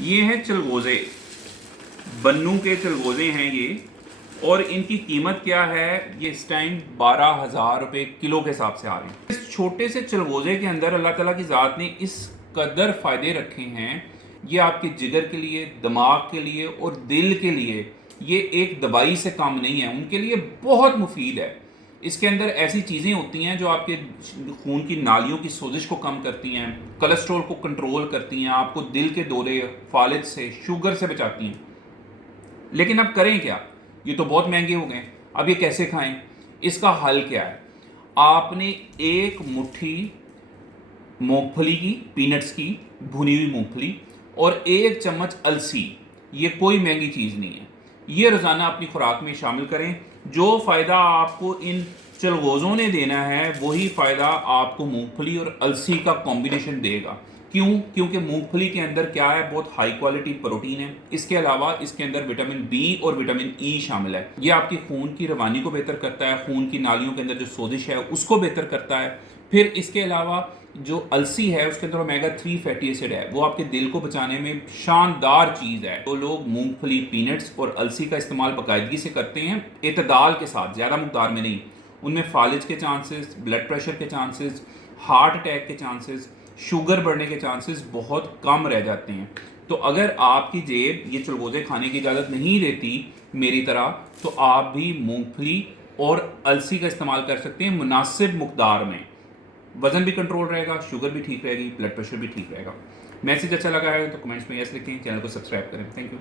یہ ہیں چلغوزے، بنو کے چلغوزے ہیں یہ، اور ان کی قیمت کیا ہے؟ یہ اس ٹائم 12,000 روپے کلو کے حساب سے آ رہے ہیں۔ اس چھوٹے سے چلغوزے کے اندر اللہ تعالیٰ کی ذات نے اس قدر فائدے رکھے ہیں، یہ آپ کے جگر کے لیے، دماغ کے لیے اور دل کے لیے یہ ایک دوائی سے کام نہیں ہے، ان کے لیے بہت مفید ہے۔ اس کے اندر ایسی چیزیں ہوتی ہیں جو آپ کے خون کی نالیوں کی سوزش کو کم کرتی ہیں، کولیسٹرول کو کنٹرول کرتی ہیں، آپ کو دل کے دورے، فالج سے، شوگر سے بچاتی ہیں۔ لیکن اب کریں کیا؟ یہ تو بہت مہنگے ہو گئے، اب یہ کیسے کھائیں؟ اس کا حل کیا ہے؟ آپ نے ایک مٹھی مونگ پھلی کی، پینٹس کی، بھنی ہوئی مونگ پھلی، اور ایک چمچ السی، یہ کوئی مہنگی چیز نہیں ہے، یہ روزانہ اپنی خوراک میں شامل کریں۔ جو فائدہ آپ کو ان چلغوزوں نے دینا ہے وہی فائدہ آپ کو مونگ پھلی اور السی کا کمبینیشن دے گا۔ کیوں؟ کیونکہ مونگ پھلی کے اندر کیا ہے؟ بہت ہائی کوالٹی پروٹین ہے، اس کے علاوہ اس کے اندر وٹامن بی اور وٹامن ای شامل ہے، یہ آپ کی خون کی روانی کو بہتر کرتا ہے، خون کی نالیوں کے اندر جو سوزش ہے اس کو بہتر کرتا ہے۔ پھر اس کے علاوہ جو السی ہے اس کے اندر اومیگا 3 فیٹی ایسڈ ہے، وہ آپ کے دل کو بچانے میں شاندار چیز ہے۔ تو لوگ مونگ پھلی، پینٹس اور السی کا استعمال باقاعدگی سے کرتے ہیں، اعتدال کے ساتھ، زیادہ مقدار میں نہیں، ان میں فالج کے چانسز، بلڈ پریشر کے چانسز، ہارٹ اٹیک کے چانسز، شوگر بڑھنے کے چانسز بہت کم رہ جاتے ہیں۔ تو اگر آپ کی جیب یہ چلغوزے کھانے کی اجازت نہیں دیتی میری طرح، تو آپ بھی مونگ پھلی اور السی کا استعمال کر سکتے ہیں مناسب مقدار میں، وزن بھی کنٹرول رہے گا، شوگر بھی ٹھیک رہے گی، بلڈ پریشر بھی ٹھیک رہے گا۔ میسج اچھا لگا ہے تو کمنٹس میں یس لکھیں، چینل کو سبسکرائب کریں۔ Thank you.